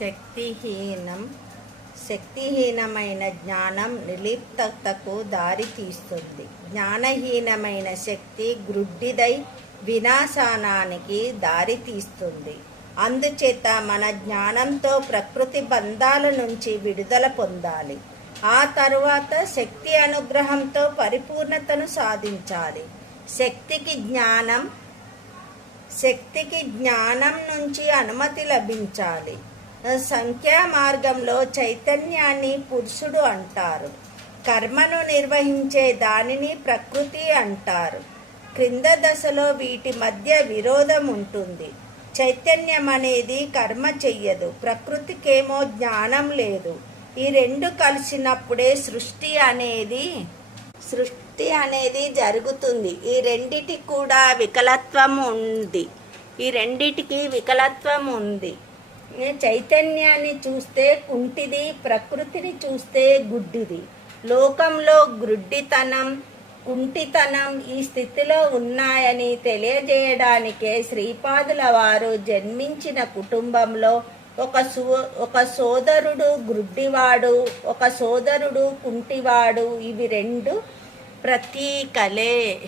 శక్తిహీనం శక్తిహీనమైన జ్ఞానం నిలిప్తకు దారి తీస్తుంది. జ్ఞానహీనమైన శక్తి గ్రుడ్డిదై వినాశానానికి దారి తీస్తుంది. అందుచేత మన జ్ఞానంతో ప్రకృతి బంధాల నుంచి విడుదల పొందాలి. ఆ తరువాత శక్తి అనుగ్రహంతో పరిపూర్ణతను సాధించాలి. శక్తికి జ్ఞానం శక్తికి జ్ఞానం నుంచి అనుమతి లభించాలి. సంఖ్యా మార్గంలో చైతన్యాన్ని పురుషుడు అంటారు. కర్మను నిర్వహించే దానిని ప్రకృతి అంటారు. క్రింద దశలో వీటి మధ్య విరోధం ఉంటుంది. చైతన్యం అనేది కర్మ చెయ్యదు. ప్రకృతికేమో జ్ఞానం లేదు. ఈ రెండు కలిసినప్పుడే సృష్టి అనేది సృష్టి అనేది జరుగుతుంది. ఈ రెండిటి కూడా వికలత్వం ఉంది. ఈ రెండిటికి వికలత్వం ఉంది. చైతన్యాన్ని చూస్తే కుంటిది ప్రకృతిని చూస్తే గుడ్డిది. లోకంలో గ్రుడ్డితనం కుంటితనం ఈ స్థితిలో ఉన్నాయని తెలియజేయడానికే శ్రీపాదుల వారు జన్మించిన కుటుంబంలో ఒక సో ఒక సోదరుడు గ్రుడ్డివాడు ఒక సోదరుడు కుంటివాడు. ఇవి రెండు ప్రతీకలే.